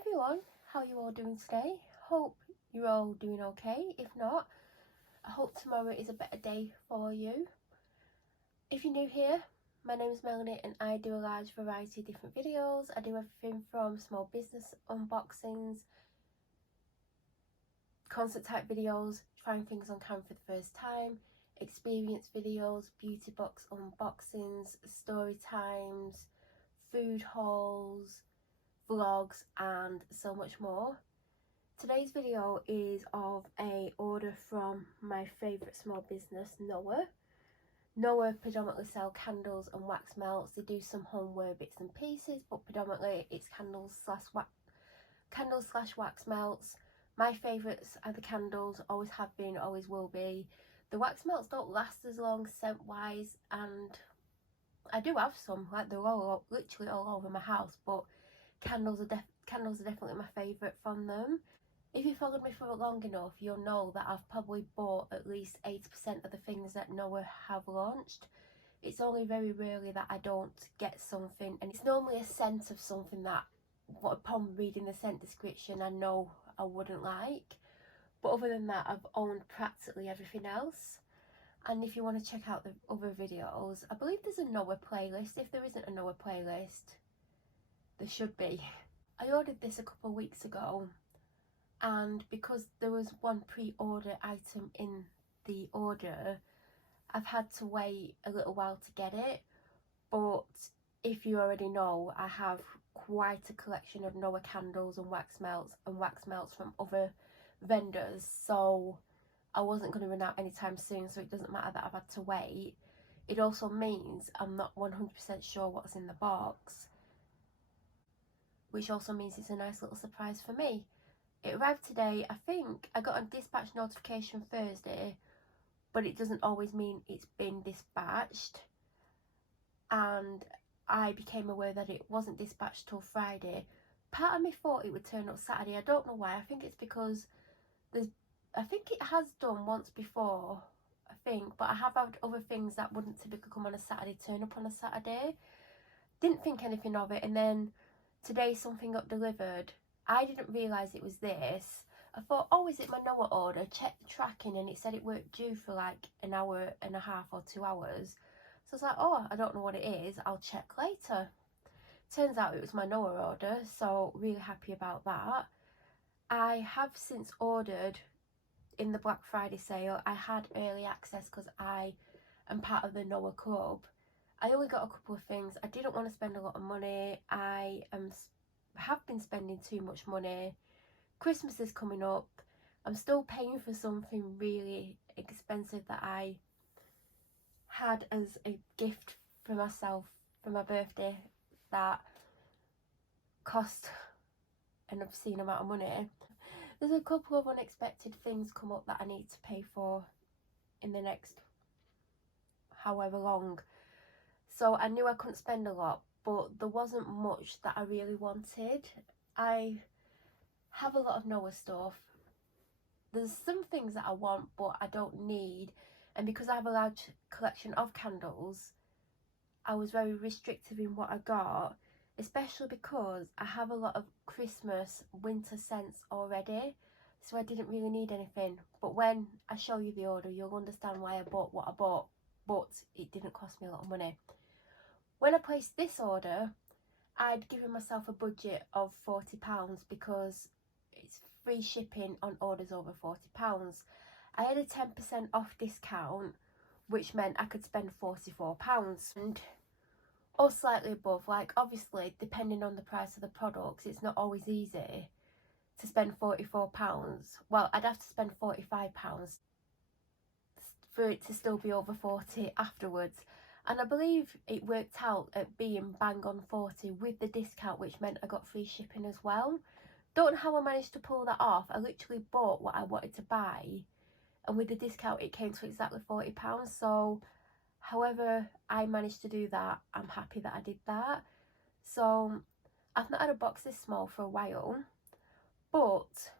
everyone, how are you all doing today? Hope you're all doing okay. If not, I hope tomorrow is a better day for you. If you're new here, my name is Melanie and I do a large variety of different videos. I do everything from small business unboxings, concert type videos, trying things on camera for the first time, experience videos, beauty box unboxings, story times, food hauls, vlogs and so much more. Today's video is of a order from my favourite small business, Noa. Noa predominantly sell candles and wax melts. They do some homeware bits and pieces, but predominantly it's candles slash wax melts. My favourites are the candles, always have been, always will be. The wax melts don't last as long scent wise, and I do have some, like they're all literally all over my house, but candles are definitely my favourite from them. If you followed me for long enough, you'll know that I've probably bought at least 80% of the things that Noa have launched. It's only very rarely that I don't get something, and it's normally a scent of something that, upon reading the scent description, I know I wouldn't like. But other than that, I've owned practically everything else. And if you want to check out the other videos, I believe there's a Noa playlist. If there isn't a Noa playlist, there should be. I ordered this a couple of weeks ago, and because there was one pre-order item in the order, I've had to wait a little while to get it. But if you already know, I have quite a collection of Noa candles and wax melts from other vendors, so I wasn't going to run out anytime soon, so it doesn't matter that I've had to wait. It also means I'm not 100% sure what's in the box, which also means it's a nice little surprise for me. It arrived today. I think I got a dispatch notification Thursday, but it doesn't always mean it's been dispatched. And I became aware that it wasn't dispatched till Friday. Part of me thought it would turn up Saturday. I don't know why. I think it's because I think it has done once before, but I have had other things that wouldn't typically come on a Saturday turn up on a Saturday. Didn't think anything of it, and then today something got delivered. I didn't realise it was this. I thought, oh, is it my Noa order? Checked the tracking and it said it weren't due for like an hour and a half or 2 hours. So I was like, oh, I don't know what it is, I'll check later. Turns out it was my Noa order, so really happy about that. I have since ordered in the Black Friday sale. I had early access because I am part of the Noa club. I only got a couple of things. I didn't want to spend a lot of money. I have been spending too much money. Christmas is coming up. I'm still paying for something really expensive that I had as a gift for myself for my birthday that cost an obscene amount of money. There's a couple of unexpected things come up that I need to pay for in the next however long. So I knew I couldn't spend a lot, but there wasn't much that I really wanted. I have a lot of Noa stuff. There's some things that I want but I don't need, and because I have a large collection of candles, I was very restrictive in what I got, especially because I have a lot of Christmas winter scents already, so I didn't really need anything. But when I show you the order, you'll understand why I bought what I bought, but it didn't cost me a lot of money. When I placed this order, I'd given myself a budget of £40 because it's free shipping on orders over £40. I had a 10% off discount, which meant I could spend £44 or slightly above. Like, obviously, depending on the price of the products, it's not always easy to spend £44. Well, I'd have to spend £45 for it to still be over 40 afterwards. And I believe it worked out at being bang on 40 with the discount, which meant I got free shipping as well. Don't know how I managed to pull that off. I literally bought what I wanted to buy, and with the discount it came to exactly £40. So however I managed to do that, I'm happy that I did that. So I've not had a box this small for a while, but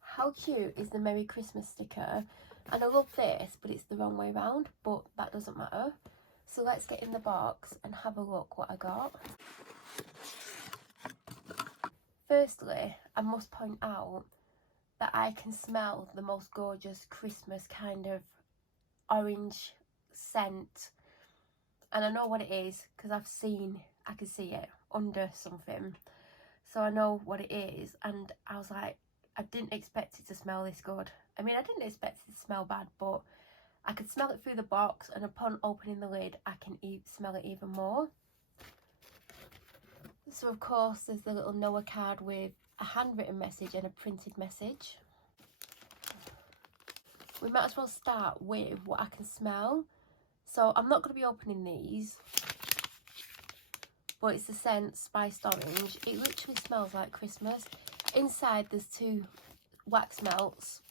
how cute is the Merry Christmas sticker? And I love this, but it's the wrong way around, but that doesn't matter. So let's get in the box and have a look what I got. Firstly, I must point out that I can smell the most gorgeous Christmas kind of orange scent, and I know what it is because I can see it under something, so I know what it is. And I was like, I didn't expect it to smell this good. I mean, I didn't expect it to smell bad, but I could smell it through the box, and upon opening the lid I can smell it even more. So of course there's the little Noa card with a handwritten message and a printed message. We might as well start with what I can smell. So I'm not going to be opening these, but it's the scent Spiced Orange. It literally smells like Christmas. Inside there's 2 wax melts.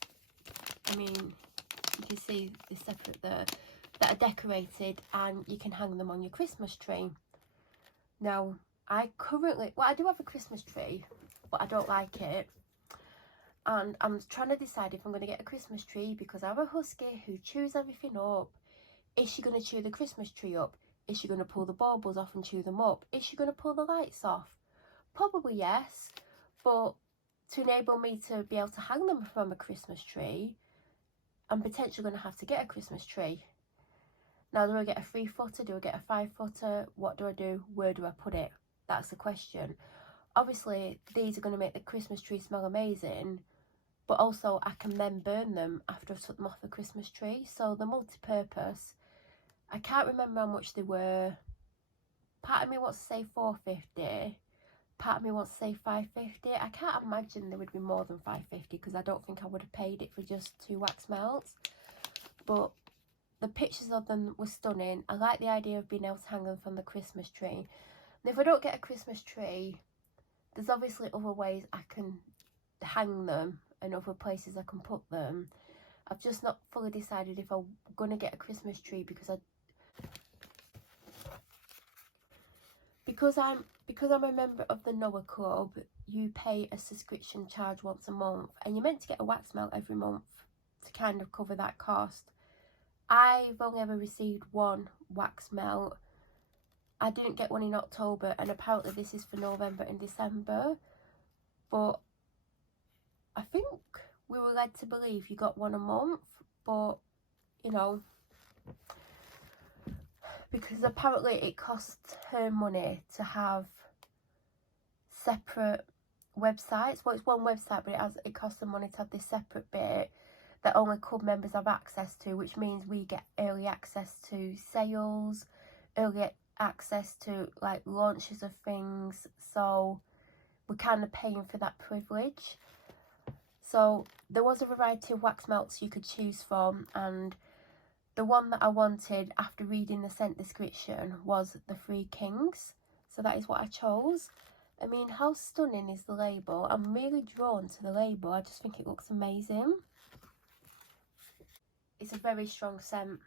I mean, you can see they're separate there, that are decorated, and you can hang them on your Christmas tree. Now, I do have a Christmas tree, but I don't like it. And I'm trying to decide if I'm going to get a Christmas tree, because I have a husky who chews everything up. Is she going to chew the Christmas tree up? Is she going to pull the baubles off and chew them up? Is she going to pull the lights off? Probably yes, but to enable me to be able to hang them from a Christmas tree, I'm potentially going to have to get a Christmas tree. Now, do I get a 3-footer? Do I get a 5-footer? What do I do? Where do I put it? That's the question. Obviously, these are going to make the Christmas tree smell amazing, but also I can then burn them after I've took them off the Christmas tree. So they're multi-purpose. I can't remember how much they were. Part of me wants to say £4.50. Part of me wants to say £5.50. I can't imagine they would be more than £5.50, because I don't think I would have paid it for just 2 wax melts. But the pictures of them were stunning. I like the idea of being able to hang them from the Christmas tree. And if I don't get a Christmas tree, there's obviously other ways I can hang them and other places I can put them. I've just not fully decided if I'm going to get a Christmas tree, because I'm a member of the Noa Club. You pay a subscription charge once a month, and you're meant to get a wax melt every month to kind of cover that cost. I've only ever received 1 wax melt. I didn't get one in October, and apparently this is for November and December. But I think we were led to believe you got 1 a month, but you know, because apparently it costs her money to have separate websites. Well, it's one website, but it costs her money to have this separate bit that only club members have access to, which means we get early access to sales, early access to like launches of things. So we're kind of paying for that privilege. So there was a variety of wax melts you could choose from, and the one that I wanted after reading the scent description was the 3 Kings. So that is what I chose. I mean, how stunning is the label? I'm really drawn to the label. I just think it looks amazing. It's a very strong scent.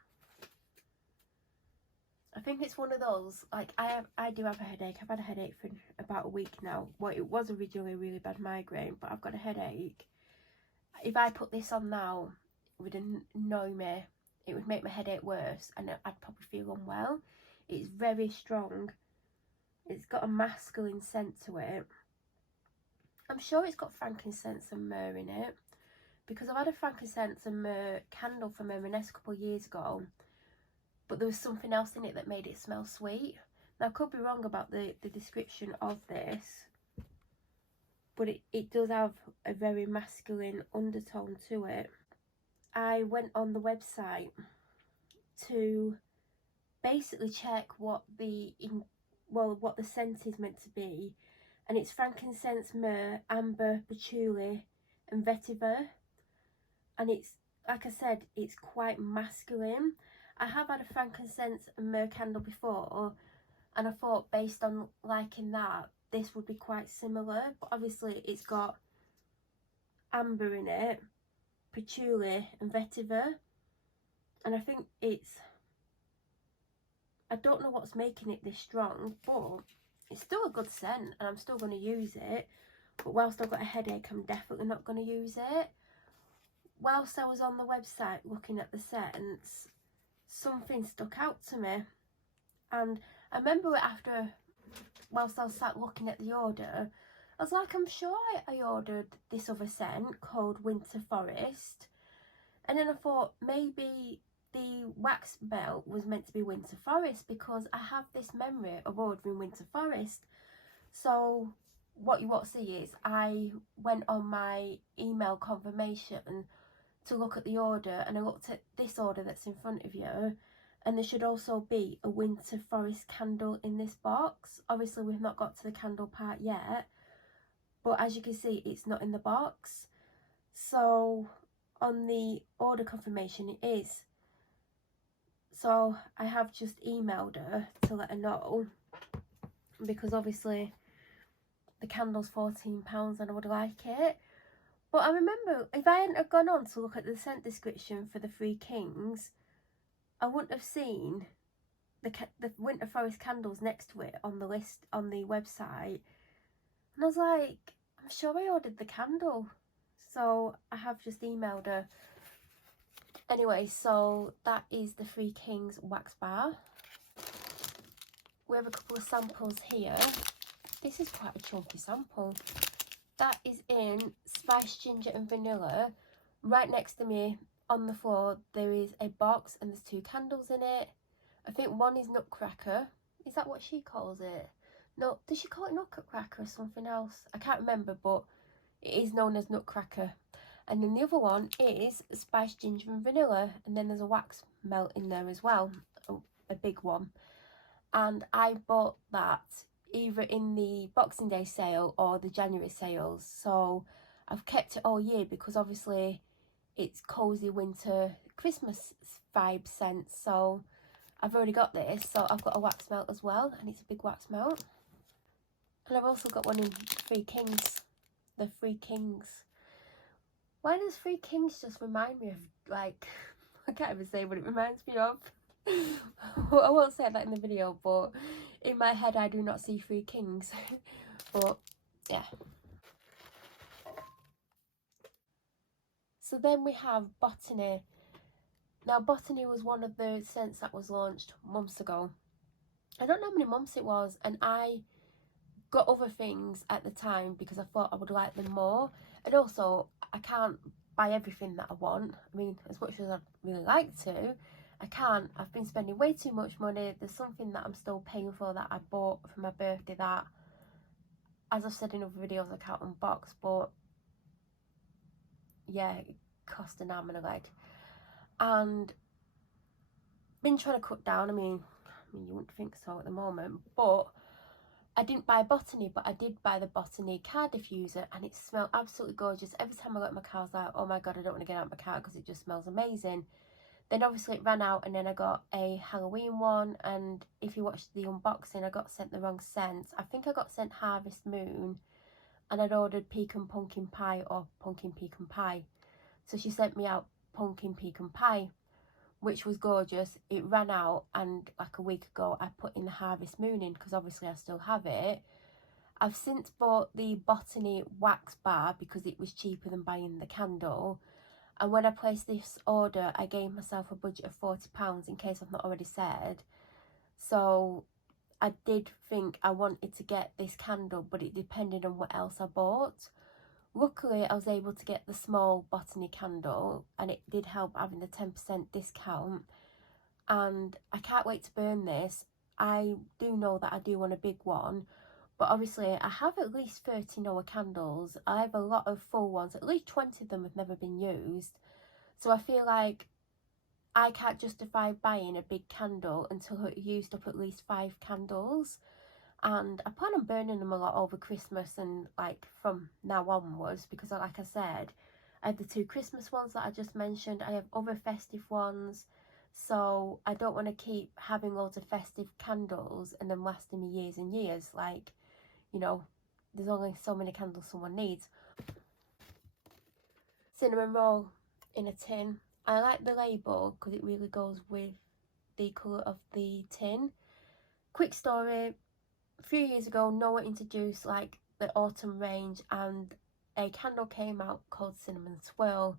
I think it's one of those, like, I do have a headache. I've had a headache for about a week now. Well, it was originally a really bad migraine, but I've got a headache. If I put this on now, it would annoy me. It would make my headache worse, and I'd probably feel unwell. It's very strong. It's got a masculine scent to it. I'm sure it's got frankincense and myrrh in it, because I've had a frankincense and myrrh candle from M&S a couple of years ago, but there was something else in it that made it smell sweet. Now, I could be wrong about the description of this, but it does have a very masculine undertone to it. I went on the website to basically check what the scent is meant to be, and it's frankincense, myrrh, amber, patchouli and vetiver, and it's, like I said, it's quite masculine. I have had a frankincense and myrrh candle before, and I thought, based on liking that, this would be quite similar, but obviously it's got amber in it, patchouli and vetiver, and I think I don't know what's making it this strong, but it's still a good scent and I'm still going to use it. But whilst I've got a headache, I'm definitely not going to use it. Whilst I was on the website looking at the scents, something stuck out to me, and I remember whilst I was sat looking at the order, I was like, I'm sure I ordered this other scent called Winter Forest. And then I thought maybe the wax melt was meant to be Winter Forest, because I have this memory of ordering Winter Forest. So what you won't see is I went on my email confirmation to look at the order, and I looked at this order that's in front of you, and there should also be a Winter Forest candle in this box. Obviously we've not got to the candle part yet, but as you can see, it's not in the box. So on the order confirmation it is. So I have just emailed her to let her know, because obviously the candle's £14 and I would like it. But I remember, if I hadn't have gone on to look at the scent description for the Three Kings, I wouldn't have seen the Winter Forest candles next to it on the list on the website. And I was like, I'm sure I ordered the candle. So I have just emailed her. Anyway, so that is the Three Kings wax bar. We have a couple of samples here. This is quite a chunky sample. That is in spiced ginger and vanilla. Right next to me on the floor there is a box and there's 2 candles in it. I think one is nutcracker. Is that what she calls it? No, does she call it nutcracker or something else? I can't remember, but it is known as nutcracker. And then the other one is spiced ginger and vanilla, and then there's a wax melt in there as well, a big one. And I bought that either in the Boxing Day sale or the January sales, so I've kept it all year because obviously it's cozy winter Christmas vibe scent. So I've already got this, so I've got a wax melt as well, and it's a big wax melt. And I've also got one in Three Kings, the Three Kings. Why does Three Kings just remind me of, like, I can't even say what it reminds me of. I won't say that in the video, but in my head I do not see Three Kings. But yeah. So then we have Botany. Now Botany was one of the scents that was launched months ago. I don't know how many months it was, and I got other things at the time because I thought I would like them more. And also I can't buy everything that I want. I mean, as much as I'd really like to, I can't. I've been spending way too much money. There's something that I'm still paying for that I bought for my birthday that, as I've said in other videos, I can't unbox, but yeah, it cost an arm and a leg. And been trying to cut down. I mean you wouldn't think so at the moment, but I didn't buy Botany, but I did buy the Botany car diffuser, and it smelled absolutely gorgeous. Every time I got in my car I was like, oh my god, I don't want to get out of my car because it just smells amazing. Then obviously it ran out, and then I got a Halloween one, and if you watched the unboxing I got sent the wrong scent. I think I got sent Harvest Moon, and I'd ordered Pecan Pumpkin Pie or Pumpkin Pecan Pie. So she sent me out Pumpkin Pecan Pie, which was gorgeous. It ran out, and like a week ago I put in the Harvest Moon in because obviously I still have it. I've since bought the Botany wax bar because it was cheaper than buying the candle. And when I placed this order, I gave myself a budget of £40 in case I've not already said. So I did think I wanted to get this candle, but it depended on what else I bought. Luckily, I was able to get the small Botany candle, and it did help having the 10% discount. And I can't wait to burn this. I do know that I do want a big one, but obviously I have at least 30 Noa candles. I have a lot of full ones. At least 20 of them have never been used. So I feel like I can't justify buying a big candle until I've used up at least 5 candles. And I plan on burning them a lot over Christmas and like from now onwards, because like I said, I have the 2 Christmas ones that I just mentioned. I have other festive ones. So I don't want to keep having loads of festive candles and them lasting me years and years. Like, you know, there's only so many candles someone needs. Cinnamon roll in a tin. I like the label because it really goes with the colour of the tin. Quick story, a few years ago Noa introduced like the autumn range, and a candle came out called Cinnamon Swirl,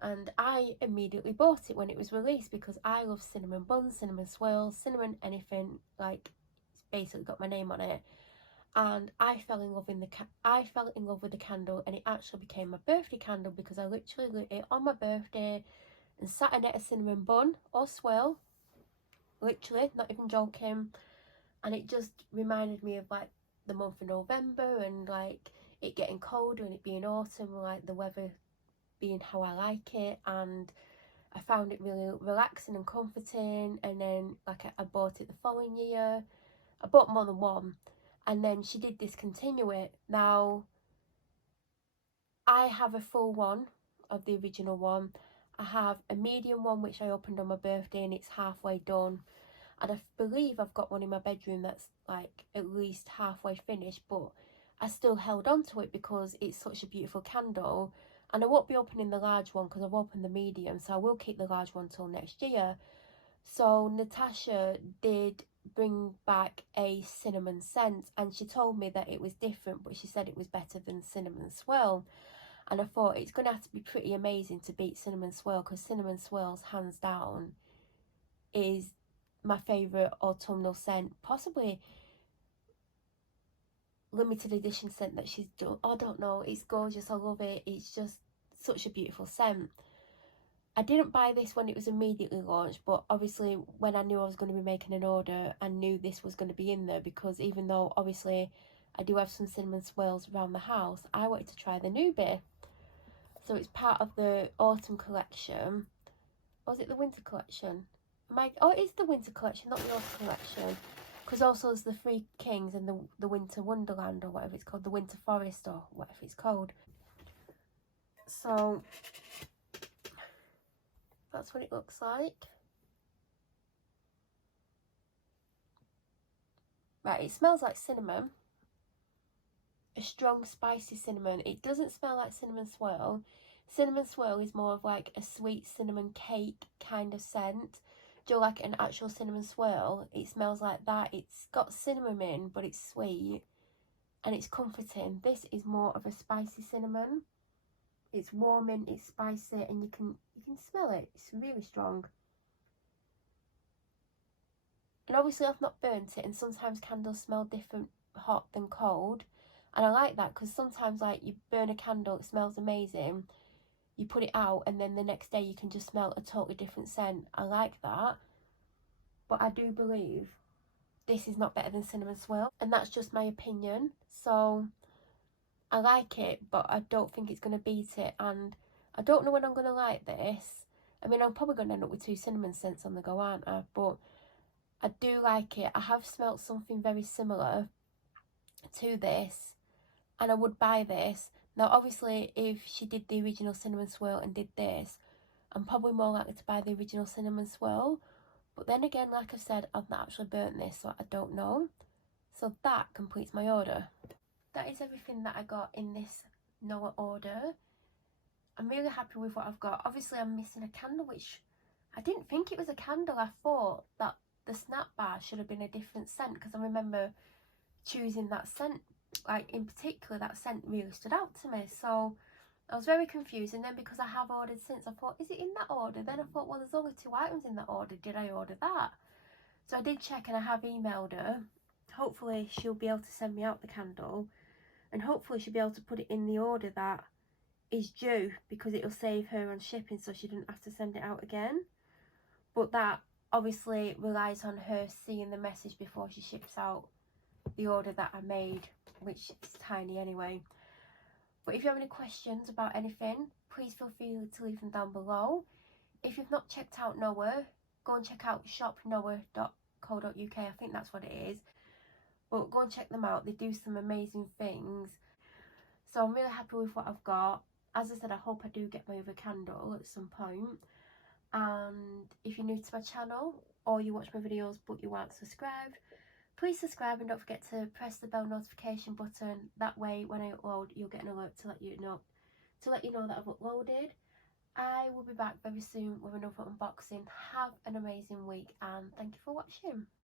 and I immediately bought it when it was released because I love cinnamon buns, cinnamon swirls, cinnamon anything. Like, it's basically got my name on it. and I fell in love with the candle, and it actually became my birthday candle because I literally lit it on my birthday and sat in it a cinnamon bun or swirl, literally, not even joking, and it just reminded me of like the month of November and like it getting colder and it being autumn, like the weather being how I like it, and I found it really relaxing and comforting. And then like I bought it the following year. I bought more than one, and then she did discontinue it. Now I have a full one of the original one. I have a medium one which I opened on my birthday and it's halfway done, and I believe I've got one in my bedroom that's like at least halfway finished, but I still held on to it because it's such a beautiful candle. And I won't be opening the large one because I've opened the medium, so I will keep the large one till next year. So Natasha did bring back a cinnamon scent, and she told me that it was different, but she said it was better than cinnamon swirl. And I thought it's going to have to be pretty amazing to beat cinnamon swirl, because cinnamon swirls hands down is my favourite autumnal scent, possibly limited edition scent that she's done. I don't know, it's gorgeous, I love it, it's just such a beautiful scent. I didn't buy this when it was immediately launched, but obviously when I knew I was going to be making an order, I knew this was going to be in there, because even though obviously I do have some cinnamon swirls around the house, I wanted to try the newbie. So it's part of the autumn collection. Or is it the winter collection? Oh, it is the winter collection, not the autumn collection. Because also there's the Three Kings and the Winter Wonderland, or whatever it's called, the Winter Forest, or whatever it's called. So that's what it looks like. Right, it smells like cinnamon. A strong spicy cinnamon. It doesn't smell like cinnamon swirl. Cinnamon swirl is more of like a sweet cinnamon cake kind of scent. Do you like an actual cinnamon swirl? It smells like that. It's got cinnamon in, but it's sweet and it's comforting. This is more of a spicy cinnamon. It's warming, it's spicy, and you can smell it. It's really strong. And obviously I've not burnt it, and sometimes candles smell different hot than cold. And I like that, because sometimes like you burn a candle, it smells amazing, you put it out, and then the next day you can just smell a totally different scent. I like that. But I do believe this is not better than cinnamon swirl, and that's just my opinion. So I like it, but I don't think it's going to beat it, and I don't know when I'm going to like this. I mean, I'm probably going to end up with 2 cinnamon scents on the go, aren't I? But I do like it. I have smelt something very similar to this, and I would buy this. Now obviously if she did the original cinnamon swirl and did this, I'm probably more likely to buy the original cinnamon swirl. But then again, like I've said, I've not actually burnt this, so I don't know. So that completes my order. That is everything that I got in this Noa order. I'm really happy with what I've got. Obviously I'm missing a candle, which I didn't think it was a candle. I thought that the snap bar should have been a different scent, because I remember choosing that scent, like in particular that scent really stood out to me. So I was very confused, and then because I have ordered since, I thought, is it in that order? Then I thought, well, there's only 2 items in that order, did I order that? So I did check, and I have emailed her. Hopefully she'll be able to send me out the candle, and hopefully she'll be able to put it in the order that is due, because it'll save her on shipping, so she didn't have to send it out again. But that obviously relies on her seeing the message before she ships out the order that I made, which is tiny anyway. But if you have any questions about anything, please feel free to leave them down below. If you've not checked out Noa, go and check out shopnoa.co.uk. I think that's what it is. But go and check them out. They do some amazing things. So I'm really happy with what I've got. As I said, I hope I do get my other candle at some point. And if you're new to my channel, or you watch my videos but you aren't subscribed, please subscribe, and don't forget to press the bell notification button. That way when I upload, you'll get an alert to let you know that I've uploaded. I will be back very soon with another unboxing. Have an amazing week, and thank you for watching.